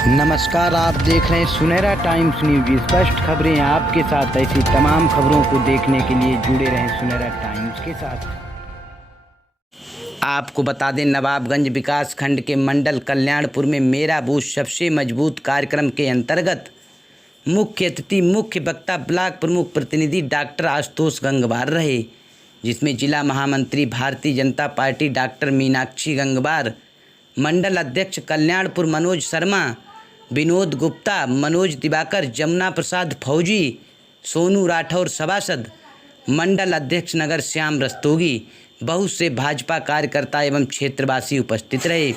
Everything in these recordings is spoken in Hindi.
नमस्कार, आप देख रहे हैं सुनहरा टाइम्स न्यूज। स्पष्ट खबरें आपके साथ। ऐसी तमाम खबरों को देखने के लिए जुड़े रहें सुनहरा टाइम्स के साथ। आपको बता दें, नवाबगंज विकास खंड के मंडल कल्याणपुर में मेरा बूथ सबसे मजबूत कार्यक्रम के अंतर्गत मुख्य अतिथि मुख्य वक्ता ब्लॉक प्रमुख प्रतिनिधि डॉक्टर आशुतोष गंगवार रहे, जिसमें जिला महामंत्री भारतीय जनता पार्टी डॉक्टर मीनाक्षी गंगवार, मंडल अध्यक्ष कल्याणपुर मनोज शर्मा, विनोद गुप्ता, मनोज दिवाकर, जमुना प्रसाद फौजी, सोनू राठौर सभासद, मंडल अध्यक्ष नगर श्याम रस्तोगी, बहुत से भाजपा कार्यकर्ता एवं क्षेत्रवासी उपस्थित रहे।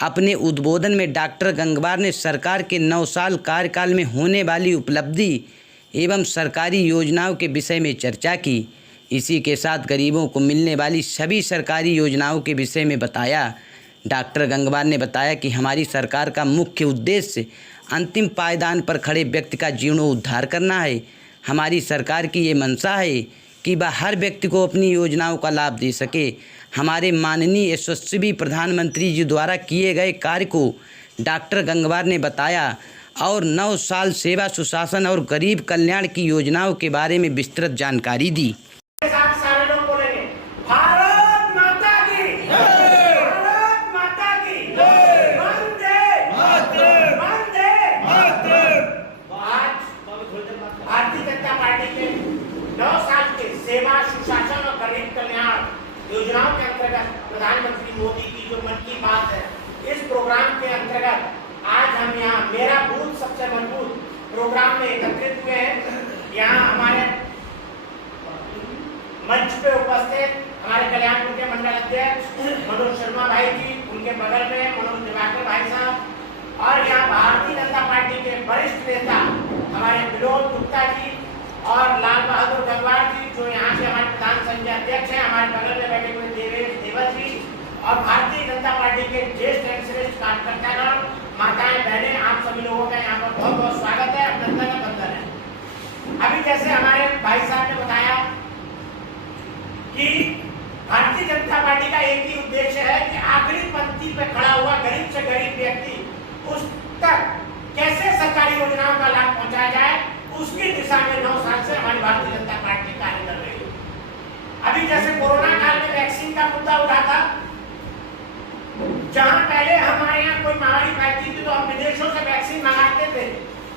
अपने उद्बोधन में डॉक्टर गंगवार ने सरकार के 9 साल कार्यकाल में होने वाली उपलब्धि एवं सरकारी योजनाओं के विषय में चर्चा की। इसी के साथ गरीबों को मिलने वाली सभी सरकारी योजनाओं के विषय में बताया। डॉक्टर गंगवार ने बताया कि हमारी सरकार का मुख्य उद्देश्य अंतिम पायदान पर खड़े व्यक्ति का जीर्णोद्धार करना है। हमारी सरकार की ये मंशा है कि वह हर व्यक्ति को अपनी योजनाओं का लाभ दे सके। हमारे माननीय यशस्वी प्रधानमंत्री जी द्वारा किए गए कार्य को डॉक्टर गंगवार ने बताया और 9 साल सेवा सुशासन और गरीब कल्याण की योजनाओं के बारे में विस्तृत जानकारी दी। भारतीय जनता पार्टी के 9 साल के सेवा सुशासन और गरीब कल्याण योजनाओं के अंतर्गत प्रधानमंत्री मोदी की जो मन की बात है, इस प्रोग्राम के अंतर्गत आज हम यहाँ मेरा बूथ सबसे मजबूत प्रोग्राम में एकत्रित हुए हैं। यहाँ हमारे मंच पे उपस्थित हमारे कल्याणपुर के मंडल अध्यक्ष मनोज शर्मा भाई जी, उनके बगल में मनोज दिवाकर भाई साहब, और यहाँ भारतीय जनता पार्टी के वरिष्ठ नेता हमारे विनोद गुप्ता जी और लाल बहादुर गंगवार जी, जो यहाँ से हमारे प्रधान संघ अध्यक्ष हैं, हमारे बगल में बैठे हुए देवेश देवत जी, और भारतीय जनता पार्टी के ज्येष्ठ एवं श्रेष्ठ कार्यकर्तागण, माताएं, बहनें, आप सभी लोगों का यहाँ पर बहुत बहुत स्वागत है, अभिनंदन है, वंदन है। अभी जैसे हमारे भाई साहब ने बताया कि भारतीय जनता पार्टी का एक ही उद्देश्य है कि आखिरी पंक्ति पे खड़ा हुआ गरीब से गरीब व्यक्ति उस तक कैसे सरकारी योजनाओं का लाभ पहुंचाया जाए, उसकी दिशा में 9 साल से हमारी भारतीय जनता पार्टी कार्य कर रही है। अभी जैसे कोरोना काल में वैक्सीन का मुद्दा उठा था, जहां पहले हमारे यहाँ कोई महामारी फैलती थी तो हम विदेशों से वैक्सीन मंगाते थे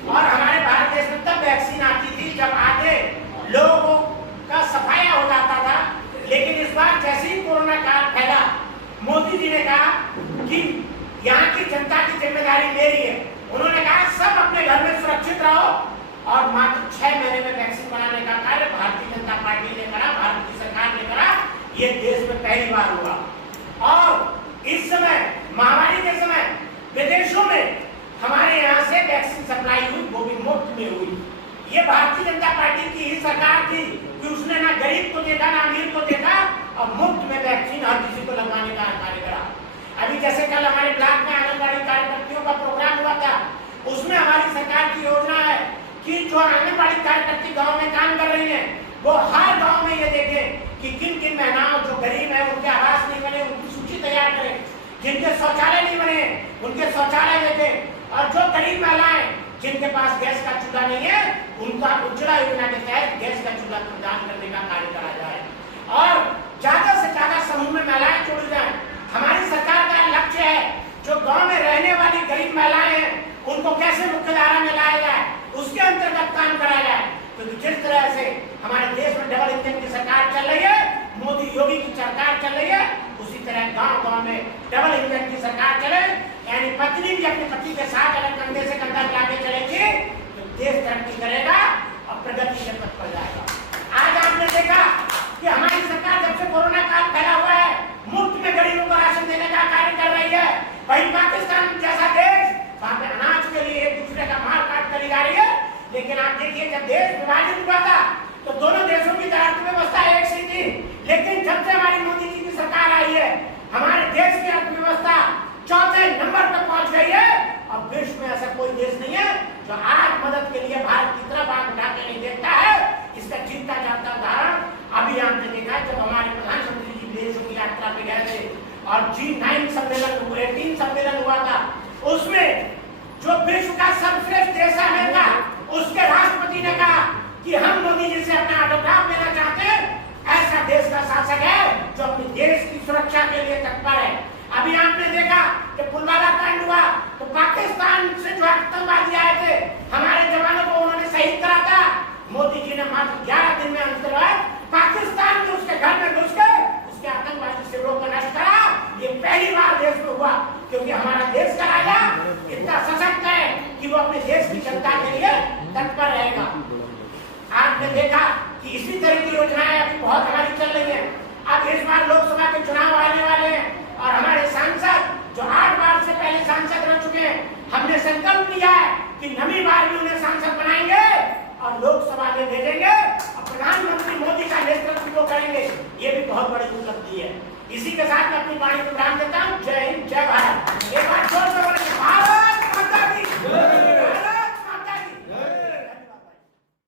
और हमारे भारत देश में तब वैक्सीन आती थी जब आगे लोगों का सफाया हो जाता था। लेकिन इस बार जैसे ही कोरोना काल फैला, मोदी जी ने कहा कि यहाँ की जनता की जिम्मेदारी मेरी है। उन्होंने कहा सब अपने घर में सुरक्षित रहो और मात्र 6 महीने में वैक्सीन बनाने का कार्य भारतीय जनता पार्टी ने करा, भारत की सरकार ने करा। ये देश में पहली बार हुआ। और इस समय महामारी के समय विदेशों में हमारे यहाँ से वैक्सीन सप्लाई हुई, वो भी मुफ्त में हुई। ये भारतीय जनता पार्टी की ही सरकार थी कि उसने ना गरीब को देखा ना अमीर को देखा और मुफ्त में वैक्सीन हर किसी को लगवाने का कार्य करा। अभी जैसे कल हमारे ब्लॉक में आंगनबाड़ी कार्यकर्तियों का प्रोग्राम हुआ था, उसमें हमारी सरकार की योजना है कि जो आंगनबाड़ी कार्यकर्ती गांव में काम कर रही हैं, वो हर गांव में ये देखें कि किन किन महिलाओं जो गरीब है, उनके आवास नहीं बने, उनकी सूची तैयार करें, जिनके शौचालय नहीं बने उनके शौचालय देखें, और जो गरीब महिलाएं जिनके पास गैस का चूल्हा नहीं है, उनका उज्ज्वला योजना के तहत गैस का चूल्हा प्रदान करने का कार्य करा जाए और ज्यादा से ज्यादा समूह में महिलाएं जोड़ी जाए। हमारी सरकार का लक्ष्य है जो गांव में रहने वाली गरीब महिलाएं हैं, उनको कैसे मुख्यधारा में लाया जाए, उसके अंतर्गत काम करा जाए। तो जिस तरह से हमारे देश में डबल इंजन की सरकार चल रही है, मोदी योगी की सरकार चल रही है, उसी तरह गांव गांव में डबल इंजन की सरकार चले, यानी पत्नी भी अपने पति के साथ अगर कंधे से कंधा मिला के चलेगी तो देश तरक्की करेगा और प्रगति के पथ पर जाएगा। आज आपने देखा कि हमारी सरकार जब से कोरोना काल फैला हुआ है, मुफ्त में गरीबों को राशन देने का कार्य कर रही है। वहीं पाकिस्तान जैसा देश वहां पे अनाज के लिए एक दूसरे का मार काट करी जा रही है। लेकिन आप देखिए, जब देश विभाजित हुआ था तो दोनों देशों की अर्थव्यवस्था एक सी थी, लेकिन जब से हमारी मोदी जी की सरकार आई है, हमारे देश की अर्थव्यवस्था 4थे नंबर पर पहुंच गई है। अब विश्व में ऐसा कोई देश नहीं है जो आज मदद के लिए भारत की तरफ आंख उठा के नहीं देखता है। इसका चिंता जाता उदाहरण अभी आपने देखा जब हमारे प्रधानमंत्री जी विदेशों की यात्रा पे गए थे और G9 सम्मेलन 18 सम्मेलन हुआ था, देश की जनता के लिए तत्पर रहेगा। आपने देखा कि इसी तरह की योजनाएं अभी बहुत हमारी चल रही हैं। अब इस बार लोकसभा के चुनाव आने वाले हैं और हमारे सांसद जो 8 बार से पहले सांसद रह चुके हैं, हमने संकल्प लिया है कि नवी बार भी उन्हें सांसद बनाएंगे और लोकसभा में भेजेंगे और प्रधानमंत्री मोदी का नेतृत्व वो करेंगे। ये भी बहुत बड़ी उपलब्धि है। इसी के साथ मैं अपनी वाणी को विराम देता हूँ। जय हिंद, जय भारत। एक बार जोर से बोलेंगे भारत